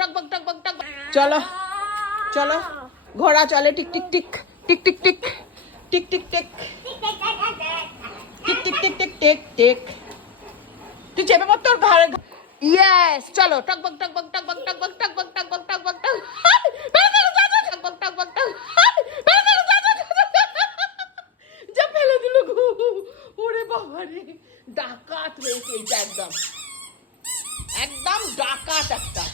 টকবক টকবক টকবক। চলো চলো, ঘোড়া চলে tick tick tick tick tick tick tick tick tick tick tick tick tick tick tick. তুই চেপে পড় তোর ঘর। ইয়েস, চলো টকবক টকবক টকবক টকবক টকবক টকবক টকবক টকবক টকবক টকবক টক। যা ফেলে দিল গো। ওরে বাবা রে, ডাকাত হয়েছে এটা, একদম একদম ডাকাত একটা।